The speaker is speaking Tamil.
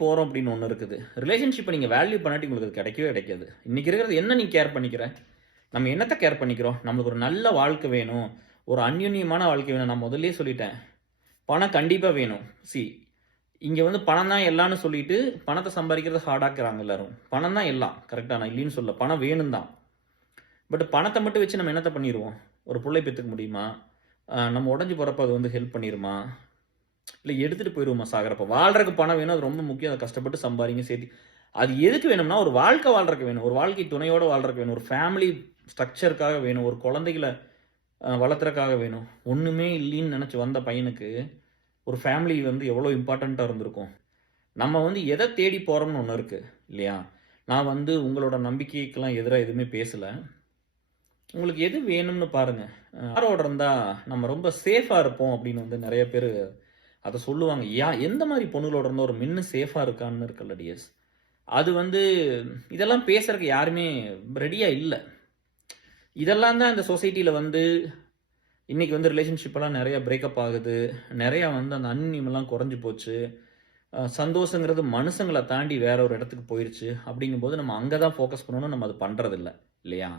போறோம் அப்படின்னு ஒண்ணு இருக்குது. ரிலேஷன்ஷிப்ப நீங்க வேல்யூ பண்ணாட்டி உங்களுக்கு அது கிடைக்கவே கிடைக்காது. இன்னைக்கு இருக்கிறது என்ன நீ கேர் பண்ணிக்கிற? நம்ம என்னத்த கேர் பண்ணிக்கிறோம்? நம்மளுக்கு ஒரு நல்ல வாழ்க்கை வேணும். ஒரு அந்யோன்யமான வாழ்க்கை வேணும். நான் முதல்லயே சொல்லிட்டேன். பணம் கண்டிப்பா வேணும். இங்க வந்து பணம் தான் எல்லாம்னு சொல்லிட்டு, பணத்த சம்பாரிக்கிறத ஹார்டாக்குறாங்க எல்லாரும். பணம் தான் எல்லாம். கரெக்ட்டா? நான் இல்லைன்னு சொல்லல. பணம் வேணும் தான். பட் பணத்த மட்டும் வச்சு நம்ம என்னத்த பண்ணிருவோம்? ஒரு புள்ளைய பெத்துக்க முடியுமா? நம்ம உடைஞ்சு போறப்ப அது வந்து ஹெல்ப் பண்ணிருமா? இல்ல எடுத்துட்டு போயிருவோமா சாகறப்ப? வாழ்றதுக்கு பணம் வேணும். அது ரொம்ப முக்கியம். அத கஷ்டப்பட்டு சம்பாரிங்க சேர்த்தி அது எதுக்கு வேணும்னா, ஒரு வாழ்க்கை வாழ்றதுக்கு வேணும். ஒரு வாழ்க்கை துணையோட வாழ்றதுக்கு வேணும். ஒரு ஃபேமிலி ஸ்ட்ரக்சர்க்காக வேணும். ஒரு குழந்தைகள வளர்த்துறதுக்காக வேணும். ஒண்ணுமே இல்லைன்னு நெனச்சு வந்த பையனுக்கு, ஒரு ஃபேமிலி வந்து எவ்வளோ இம்பார்ட்டன்ட்டா இருந்திருக்கும். நம்ம வந்து எத தேடி போறோம்னு ஒண்ணு இருக்கு. இல்லையா? நான் வந்து உங்களோட நம்பிக்கைக்கெல்லாம் எதிரா எதுவுமே பேசல. உங்களுக்கு எது வேணும்னு பாருங்க. யாரோட இருந்தா நம்ம ரொம்ப சேஃபா இருப்போம் அப்படின்னு வந்து நெறைய பேரு அத சொல்லுவாங்க. எந்த மாரி பொண்ணுகளோட இருந்தா ஒரு மென்னு சேஃபா இருக்கான்னு இருக்குல்ல டியர்ஸ். அது வந்து இதெல்லாம் பேசுறதுக்கு யாருமே ரெடியா இல்ல. இதெல்லாம் தான் இந்த சொசைட்டில வந்து இன்னைக்கு வந்து ரிலேஷன்ஷிப் எல்லாம் நெறைய பிரேக்கப் ஆகுது. நெறைய வந்து அந்த அந்நியமெல்லாம் குறைஞ்சு போச்சு. சந்தோஷங்கிறது மனுஷங்கள தாண்டி வேற ஒரு இடத்துக்கு போயிருச்சு. அப்படிங்கும்போது நம்ம அங்க தான் ஃபோக்கஸ் பண்ணணும். நம்ம அது பண்றதில்ல. இல்லையா?